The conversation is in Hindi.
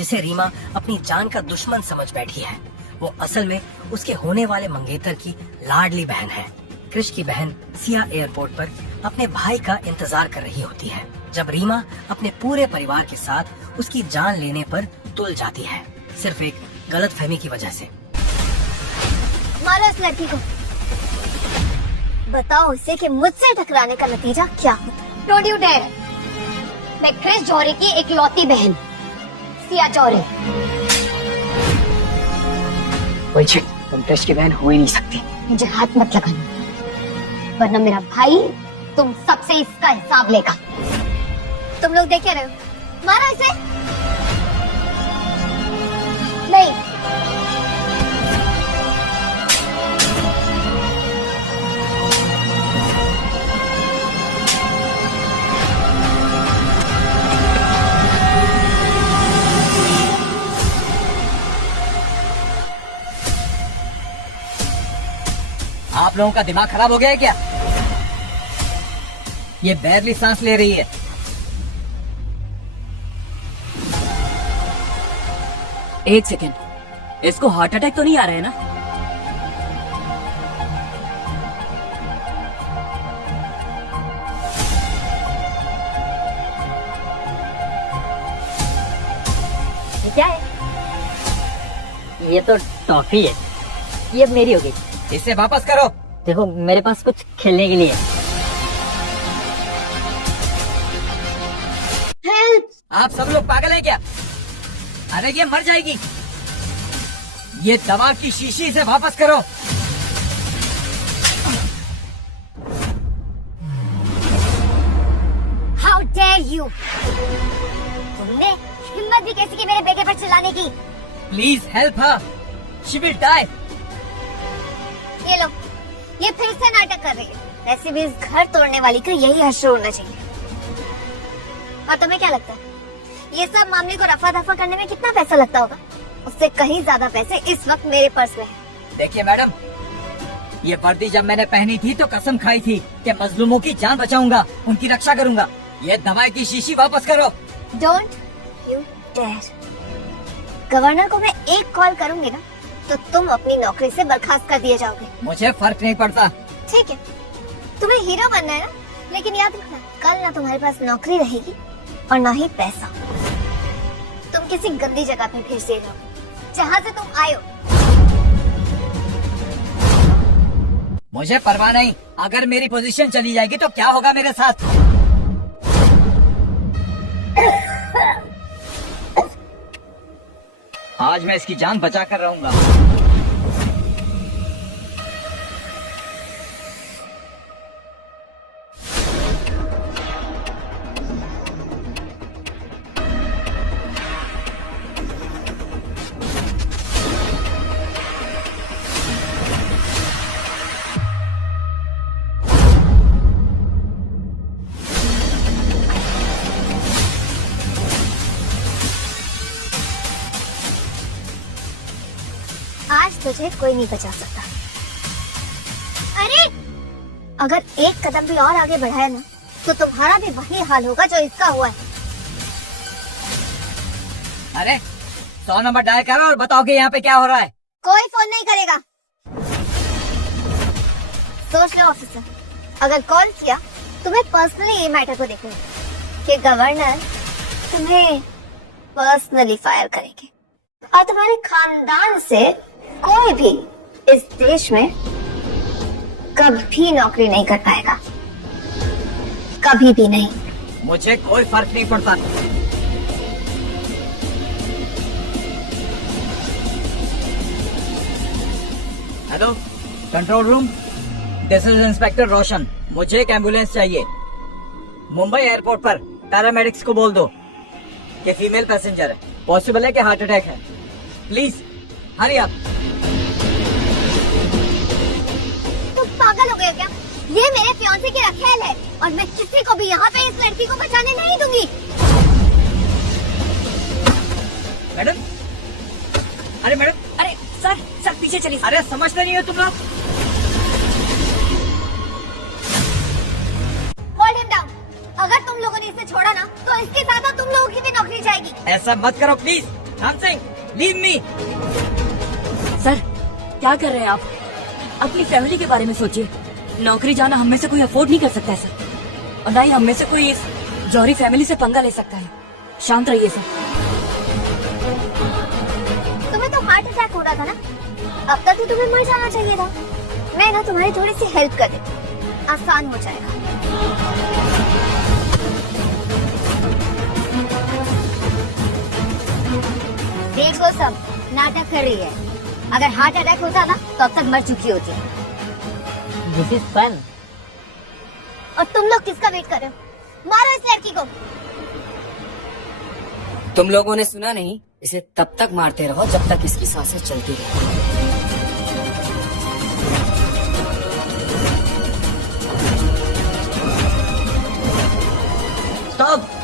जिसे रीमा अपनी जान का दुश्मन समझ बैठी है, वो असल में उसके होने वाले मंगेतर की लाडली बहन है। क्रिश की बहन सिया एयरपोर्ट पर अपने भाई का इंतजार कर रही होती है जब रीमा अपने पूरे परिवार के साथ उसकी जान लेने पर तुल जाती है, सिर्फ एक गलतफहमी की वजह से। मारो इस लड़की को, बताओ उसे कि मुझसे टकराने का नतीजा क्या हो। Don't you dare. मैं क्रिश जौहरी की इकलौती बहन सिया जौहरी। तुम क्रिश की बहन हो ही नहीं सकती। मुझे हाथ मत लगाना, वरना मेरा भाई तुम सबसे इसका हिसाब लेगा। तुम लोग देखे रहे हो, मारो इसे। नहीं, आप लोगों का दिमाग खराब हो गया है क्या? ये बैरली सांस ले रही है। एक सेकेंड, इसको हार्ट अटैक तो नहीं आ रहा है ना? ये क्या है? ये तो टॉफी है, ये अब मेरी होगी। इसे वापस करो। देखो मेरे पास कुछ खेलने के लिए। हेल्प! आप सब लोग पागल हैं क्या? अरे ये मर जाएगी। ये दवा की शीशी इसे वापस करो। How dare you! तुमने हिम्मत भी कैसी की मेरे बेटे पर चिल्लाने की? Please help her, she will die. ये लो, ये फिर से नाटक कर रही है। वैसे भी इस घर तोड़ने वाली का यही हश्र होना चाहिए। और तुम्हें क्या लगता है, ये सब मामले को रफा दफा करने में कितना पैसा लगता होगा? उससे कहीं ज्यादा पैसे इस वक्त मेरे पर्स में हैं। देखिए मैडम, ये वर्दी जब मैंने पहनी थी तो कसम खाई थी कि मजलूमों की जान बचाऊंगा, उनकी रक्षा करूंगा। ये दवाई की शीशी वापस करो। Don't you dare. गवर्नर को मैं एक कॉल करूंगी ना, तो तुम अपनी नौकरी से बर्खास्त कर दिए जाओगे। मुझे फर्क नहीं पड़ता। ठीक है, तुम्हें हीरो बनना है ना, लेकिन याद रखना, कल ना तुम्हारे पास नौकरी रहेगी और ना ही पैसा। तुम किसी गंदी जगह पे फिर से जाओ, जहाँ से तुम आए हो। मुझे परवाह नहीं, अगर मेरी पोजीशन चली जाएगी तो क्या होगा मेरे साथ? आज मैं इसकी जान बचा कर रहूंगा। आज तुझे कोई नहीं बचा सकता। अरे अगर एक कदम भी और आगे बढ़ाया ना, तो तुम्हारा भी वही हाल होगा जो इसका हुआ है। अरे 100 नंबर डायल करो और बताओ कि यहाँ पे क्या हो रहा है। कोई फोन नहीं करेगा। सोच लो ऑफिसर, अगर कॉल किया तो मैं पर्सनली ये मैटर को देखूंगी कि गवर्नर तुम्हें पर्सनली फायर करेंगे और तुम्हारे खानदान से कोई भी इस देश में कभी नौकरी नहीं कर पाएगा, कभी भी नहीं। मुझे कोई फर्क नहीं पड़ता। Hello control room, this is inspector Roshan. मुझे एक एम्बुलेंस चाहिए। मुंबई एयरपोर्ट पर पैरामेडिक्स को बोल दो कि फीमेल पैसेंजर है, पॉसिबल है कि हार्ट अटैक है। Please hurry up. तुम पागल हो गए क्या? ये मेरे फियांसे की रखेल है और मैं किसी को भी यहाँ पे इस लड़की को बचाने नहीं दूंगी। मैडम, अरे मैडम, अरे सर पीछे चलिए। अरे समझते नहीं हो तुम लोग। Hold him down. अगर तुम लोगों ने इसे छोड़ा ना, तो इसके साथ तुम लोगों की भी नौकरी जाएगी। ऐसा मत करो please. Ram Singh, leave me. Sir क्या कर रहे हैं आप? अपनी फैमिली के बारे में सोचिए। नौकरी जाना हम में से कोई अफोर्ड नहीं कर सकता है सर, और ना ही हम में से कोई इस जौहरी फैमिली से पंगा ले सकता है। शांत रहिए सर। तुम्हें तो हार्ट अटैक हो रहा था ना, अब तक तो तुम्हें मर जाना चाहिए था। मैं ना तुम्हारी थोड़ी सी हेल्प कर देती हूँ, आसान हो जाएगा। देखो सब नाटक कर रही है, अगर हार्ट अटैक होता ना तो अब तक मर चुकी होती। This is fun. और तुम लोग किसका वेट कर रहे हो? मारो इस लड़की को। तुम लोगों ने सुना नहीं, इसे तब तक मारते रहो जब तक इसकी सांसें चलती रहे। स्टॉप।